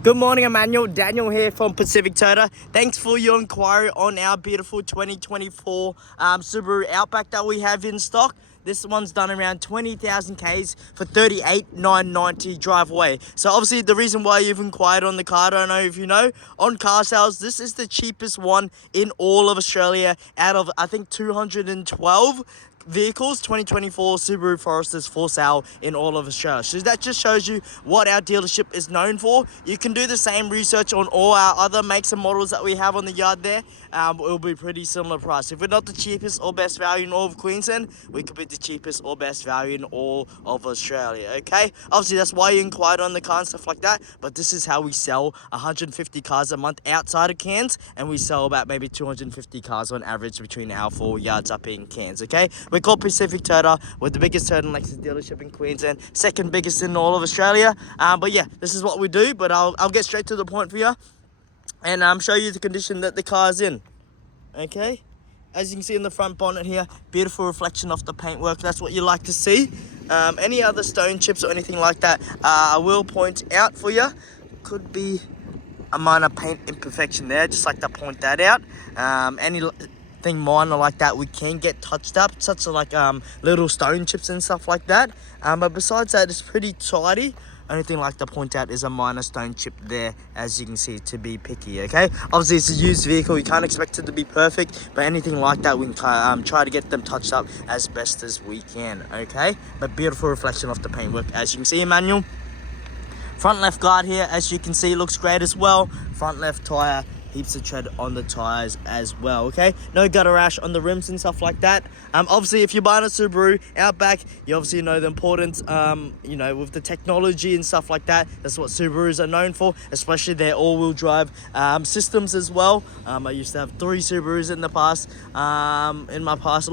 Good morning, Emmanuel. Daniel here from Pacific Toyota. Thanks for your inquiry on our beautiful 2024 Subaru Outback that we have in stock. This one's done around 20,000 Ks for 38,990 drive away. So obviously the reason why you've inquired on the car, I don't know if you know, on car sales, this is the cheapest one in all of Australia out of, I think, 212 vehicles. 2024 Subaru Foresters for sale in all of Australia. So that just shows you what our dealership is known for. You can do the same research on all our other makes and models that we have on the yard there. It'll be pretty similar price. If we're not the cheapest or best value in all of Queensland, we could be the cheapest or best value in all of Australia. Okay, obviously that's why you inquired on the car and stuff like that, but this is how we sell 150 cars a month outside of Cairns, and we sell about maybe 250 cars on average between our 4 yards up in Cairns. Okay, we're called Pacific Toyota. We're the biggest Toyota and Lexus dealership in Queensland, second biggest in all of Australia. But yeah, this is what we do. But I'll get straight to the point for you, and show you the condition that the car's in. Okay, as you can see in the front bonnet here, beautiful reflection of the paintwork. That's what you like to see. Any other stone chips or anything like that, I will point out for you. Could be a minor paint imperfection there, just like to point that out. Anything minor like that we can get touched up, such as like little stone chips and stuff like that. But besides that, it's pretty tidy. Only thing I like to point out is a minor stone chip there, as you can see, to be picky. Okay, obviously it's a used vehicle, you can't expect it to be perfect, but anything like that we can try to get them touched up as best as we can. Okay, but beautiful reflection of the paintwork, as you can see, Emmanuel. Front left guard here, as you can see, looks great as well. Front left tyre, heaps of tread on the tyres as well. Okay, no gutter rash on the rims and stuff like that. Obviously if you're buying a Subaru Outback, you obviously know the importance, with the technology and stuff like that. That's what Subarus are known for, especially their all-wheel drive systems as well. I used to have 3 Subarus in the past, in my past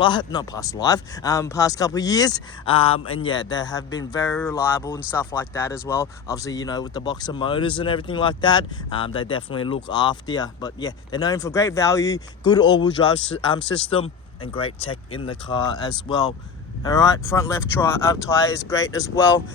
couple of years, and yeah, they have been very reliable and stuff like that as well. Obviously, with the box of motors and everything like that, they definitely look after you. But yeah, they're known for great value, good all-wheel drive system, and great tech in the car as well. All right, front left tyre is great as well.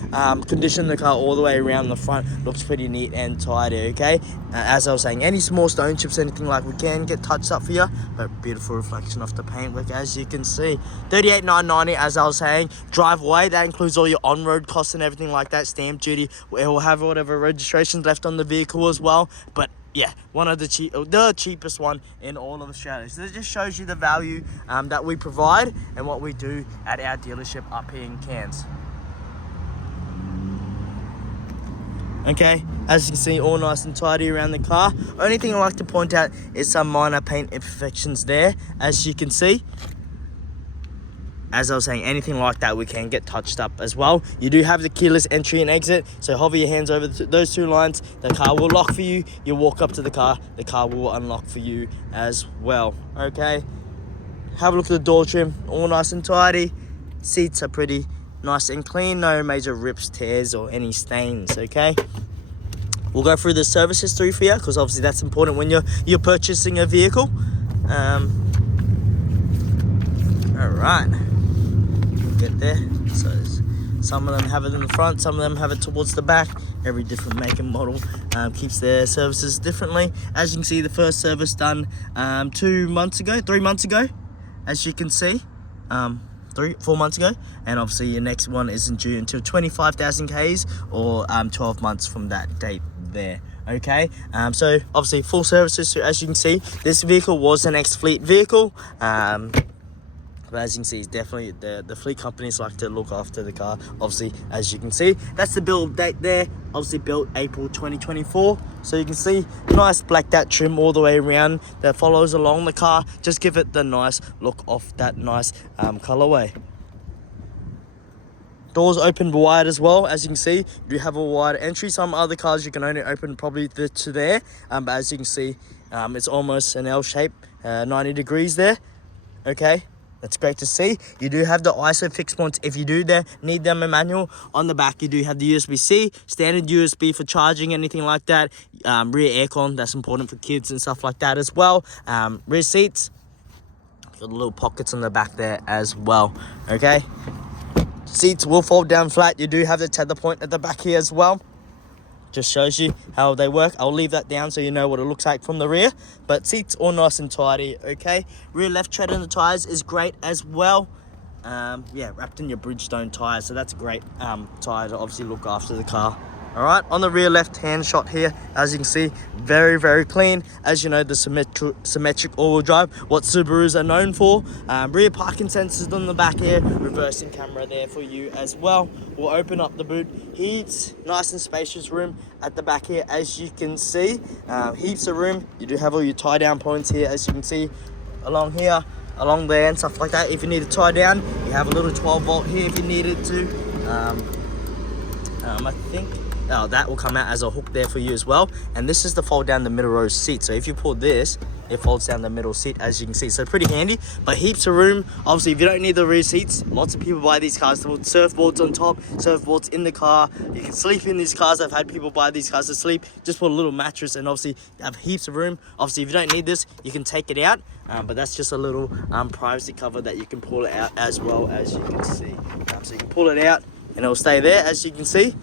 Condition the car all the way around the front, looks pretty neat and tidy. Okay, as I was saying, any small stone chips, anything like we can get touched up for you, but beautiful reflection of the paintwork, as you can see. 38,990, as I was saying. Drive away, that includes all your on-road costs and everything like that. Stamp duty, it will have whatever registrations left on the vehicle as well. But yeah, one of the cheapest one in all of Australia. So it just shows you the value that we provide and what we do at our dealership up here in Cairns. Okay, as you can see, all nice and tidy around the car. Only thing I like to point out is some minor paint imperfections there, as you can see. As I was saying, anything like that we can get touched up as well. You do have the keyless entry and exit, so hover your hands over those 2 lines, the car will lock for you. You walk up to the car will unlock for you as well. Okay, have a look at the door trim, all nice and tidy. Seats are pretty nice and clean, no major rips, tears, or any stains. Okay, we'll go through the service history for you, because obviously that's important when you're purchasing a vehicle. All right, get there. So some of them have it in the front, some of them have it towards the back. Every different make and model keeps their services differently. As you can see, the first service done 3 months ago, as you can see, 4 months ago, and obviously your next one isn't due until 25,000 Ks or 12 months from that date there. Okay, so obviously full service history. As you can see, this vehicle was an ex-fleet vehicle. But as you can see, it's definitely the fleet companies like to look after the car. Obviously, as you can see, that's the build date there. Obviously built April 2024. So you can see nice blacked out trim all the way around that follows along the car. Just give it the nice look of that nice colorway. Doors open wide as well. As you can see, you do have a wide entry. Some other cars you can only open probably to there. But as you can see, it's almost an L shape, 90 degrees there. Okay. That's great to see. You do have the ISO fixed points if you do need them, Emmanuel. On the back, you do have the USB-C, standard USB for charging, anything like that. Rear aircon, that's important for kids and stuff like that as well. Rear seats, got little pockets on the back there as well. Okay. Seats will fold down flat. You do have the tether point at the back here as well. just shows you how they work. I'll leave that down so you know what it looks like from the rear, but seats all nice and tidy. Okay, rear left tread on the tires is great as well. Yeah, wrapped in your Bridgestone tires, so that's a great tire to obviously look after the car. All right, on the rear left hand shot here, as you can see, very clean. As you know, the symmetric all-wheel drive, what Subarus are known for. Rear parking sensors on the back here, reversing camera there for you as well. We'll open up the boot. Heaps, nice and spacious room at the back here, as you can see. Heaps of room. You do have all your tie down points here, as you can see, along here, along there and stuff like that. If you need to tie down, you have a little 12 volt here if you needed to. I think that will come out as a hook there for you as well. And this is the fold down the middle row seat. So if you pull this, it folds down the middle seat, as you can see. So pretty handy, but heaps of room. Obviously, if you don't need the rear seats, lots of people buy these cars to put surfboards on top, surfboards in the car. You can sleep in these cars. I've had people buy these cars to sleep. Just put a little mattress, and obviously have heaps of room. Obviously, if you don't need this, you can take it out. But that's just a little privacy cover that you can pull it out as well, as you can see. So you can pull it out and it'll stay there, as you can see.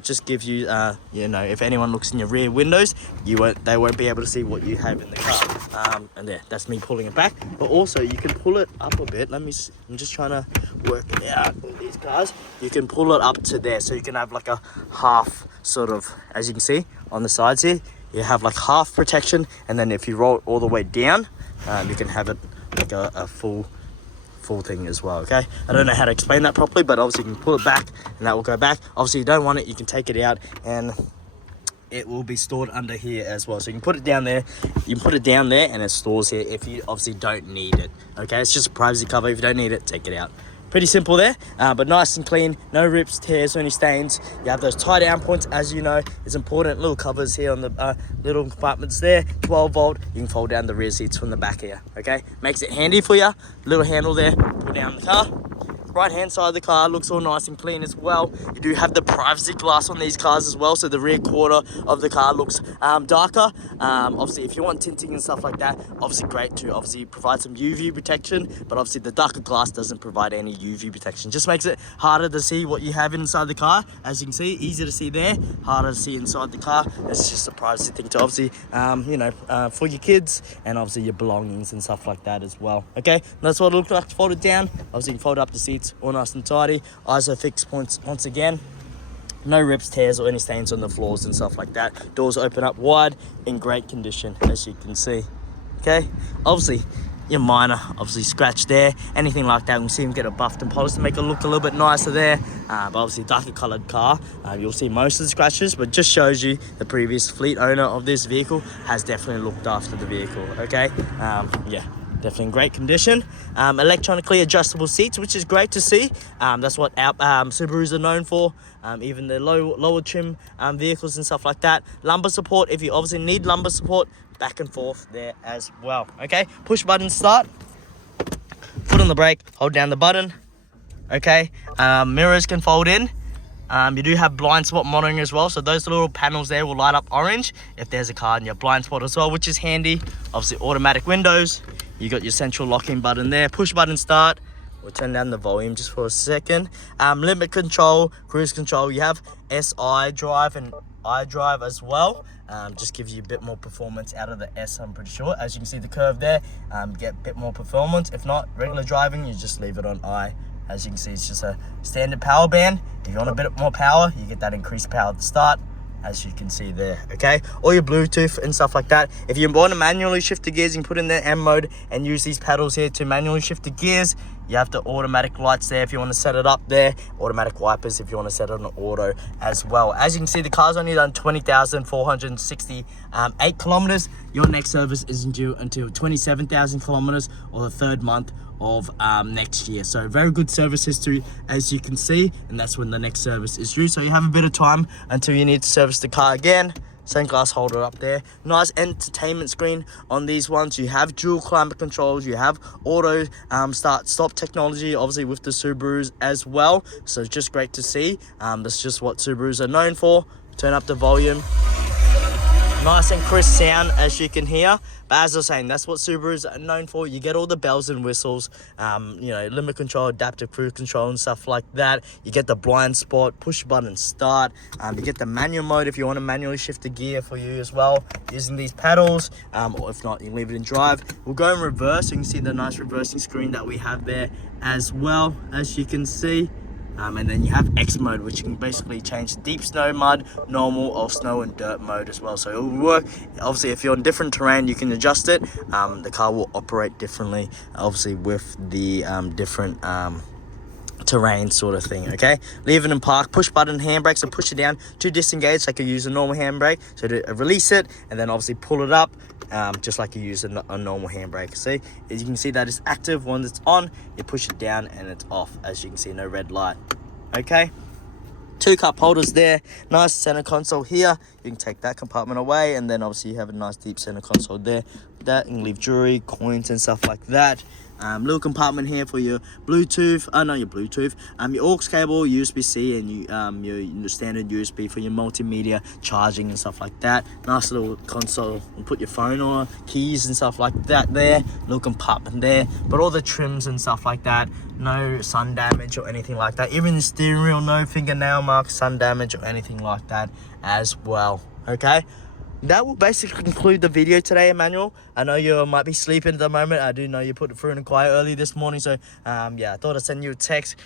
Just give you, you know, if anyone looks in your rear windows, they won't be able to see what you have in the car. And there, that's me pulling it back. But also, you can pull it up a bit. I'm just trying to work it out with these cars. You can pull it up to there, so you can have like a half sort of, as you can see on the sides here, you have like half protection, and then if you roll it all the way down, you can have it like a full thing as well. Okay, I don't know how to explain that properly, but obviously you can pull it back and that will go back. Obviously you don't want it, you can take it out and it will be stored under here as well. So you can put it down there, you can put it down there and it stores here if you obviously don't need it. Okay, it's just a privacy cover. If you don't need it, take it out. Pretty simple there, but nice and clean, no rips, tears, or any stains. You have those tie down points, as you know, it's important. Little covers here on the little compartments there, 12 volt. You can fold down the rear seats from the back here, okay? Makes it handy for you. Little handle there, pull down the car. Right hand side of the car looks all nice and clean as well. You do have the privacy glass on these cars as well, so the rear quarter of the car looks darker. Obviously if you want tinting and stuff like that, obviously great to obviously provide some UV protection, but obviously the darker glass doesn't provide any UV protection. Just makes it harder to see what you have inside the car. As you can see, easy to see there, harder to see inside the car. It's just a privacy thing to obviously you know, for your kids and obviously your belongings and stuff like that as well. Okay, that's what it looks like folded down. Obviously you can fold up the seats all nice and tidy. ISOFIX points once again. No rips, tears, or any stains on the floors and stuff like that. Doors open up wide, in great condition, as you can see. Okay, obviously your minor obviously scratch there, anything like that. We'll see him get a buffed and polished to make it look a little bit nicer there. But obviously darker colored car, you'll see most of the scratches, but just shows you the previous fleet owner of this vehicle has definitely looked after the vehicle. Okay, yeah, definitely in great condition. Electronically adjustable seats, which is great to see. That's what our Subarus are known for. Even the lower trim vehicles and stuff like that. Lumbar support, if you obviously need lumbar support, back and forth there as well. Okay, push button start, foot on the brake, hold down the button. Okay, mirrors can fold in. You do have blind spot monitoring as well, so those little panels there will light up orange if there's a car in your blind spot as well, which is handy. Obviously automatic windows, you got your central locking button there, push button start. We'll turn down the volume just for a second. Limit control, cruise control, you have SI drive and iDrive as well. Just gives you a bit more performance out of the S, I'm pretty sure. As you can see the curve there, get a bit more performance. If not, regular driving, you just leave it on I. As you can see, it's just a standard power band. If you want a bit more power, you get that increased power at the start, as you can see there. Okay, all your Bluetooth and stuff like that. If you want to manually shift the gears, you can put in the M mode and use these pedals here to manually shift the gears. You have the automatic lights there if you want to set it up there. Automatic wipers if you want to set it on auto as well. As you can see, the car's only done 20,468 kilometers. Your next service isn't due until 27,000 kilometers or the third month of next year. So very good service history, as you can see, and that's when the next service is due. So you have a bit of time until you need to service the car again. Same glass holder up there. Nice entertainment screen on these ones. You have dual climate controls. You have auto start stop technology, obviously with the Subarus as well. So it's just great to see. That's just what Subarus are known for. Turn up the volume. Nice and crisp sound, as you can hear. But as I was saying, that's what Subaru's are known for. You get all the bells and whistles, limit control, adaptive cruise control and stuff like that. You get the blind spot, push button start. You get the manual mode if you want to manually shift the gear for you as well, using these pedals. Or if not, you can leave it in drive. We'll go in reverse. You can see the nice reversing screen that we have there as well, as you can see. And then you have X mode, which you can basically change deep snow, mud, normal, or snow and dirt mode as well. So it will work. Obviously, if you're on different terrain, you can adjust it. The car will operate differently, obviously, with the different terrain sort of thing. Okay, leave it in park, push button handbrake, so push it down to disengage like you use a normal handbrake, so to release it, and then obviously pull it up just like you use a normal handbrake. See, as you can see, that is active. Once it's on, you push it down and it's off. As you can see, no red light. Okay, 2 cup holders there, nice center console here. You can take that compartment away, and then obviously you have a nice deep center console there. That you can leave jewelry, coins and stuff like that. Little compartment here for your Bluetooth, your aux cable, USB-C, and your standard USB for your multimedia charging and stuff like that. Nice little console, and put your phone on, keys and stuff like that there. Little compartment there, but all the trims and stuff like that. No sun damage or anything like that. Even the steering wheel, no fingernail marks, sun damage or anything like that as well. Okay, that will basically conclude the video today, Emmaanuell. I know you might be sleeping at the moment. I do know you put it through in quiet early this morning, so yeah, I thought I'd send you a text,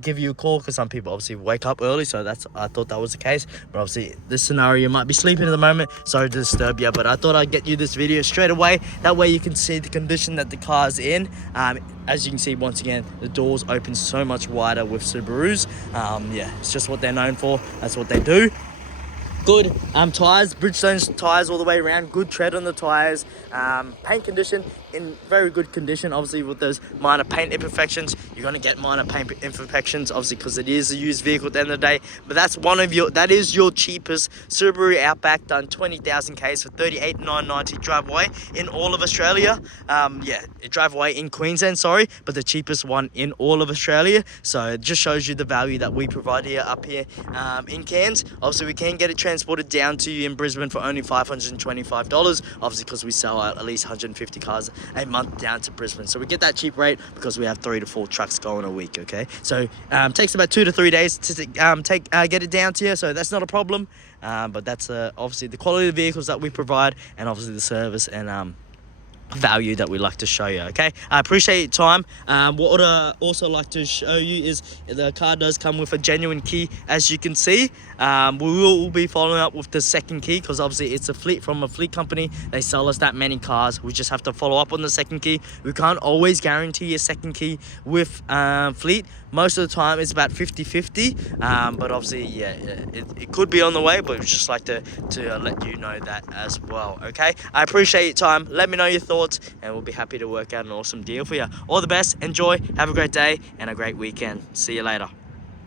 give you a call, because some people obviously wake up early, so I thought that was the case. But obviously this scenario, you might be sleeping at the moment, sorry to disturb you, but I thought I'd get you this video straight away. That way you can see the condition that the car's in. As you can see, once again, the doors open so much wider with Subarus. Yeah, it's just what they're known for. That's what they do. Good tires, Bridgestone tires all the way around, good tread on the tires. Paint condition in very good condition. Obviously with those minor paint imperfections, you're going to get minor paint imperfections, obviously, because it is a used vehicle at the end of the day. But that is your cheapest Subaru Outback, done 20,000 Ks for 38,990 drive away in all of Australia. Yeah, drive away in Queensland, sorry, but the cheapest one in all of Australia. So it just shows you the value that we provide here up here in Cairns. Obviously we can get it transported down to you in Brisbane for only $525, obviously, because we sell at least 150 cars a month down to Brisbane. So we get that cheap rate because we have 3 to 4 trucks going a week. Okay, so takes about 2 to 3 days to get it down to you, so that's not a problem. But that's obviously the quality of the vehicles that we provide, and obviously the service and value that we like to show you. Okay, I appreciate your time. What I'd also like to show you is the car does come with a genuine key, as you can see. We will be following up with the second key, because obviously it's from a fleet company. They sell us that many cars. We just have to follow up on the second key. We can't always guarantee a second key with fleet. Most of the time it's about 50-50, but obviously, yeah, it could be on the way, but we just like to let you know that as well. Okay, I appreciate your time. Let me know your thoughts, and we'll be happy to work out an awesome deal for you. All the best, enjoy, have a great day and a great weekend. See you later.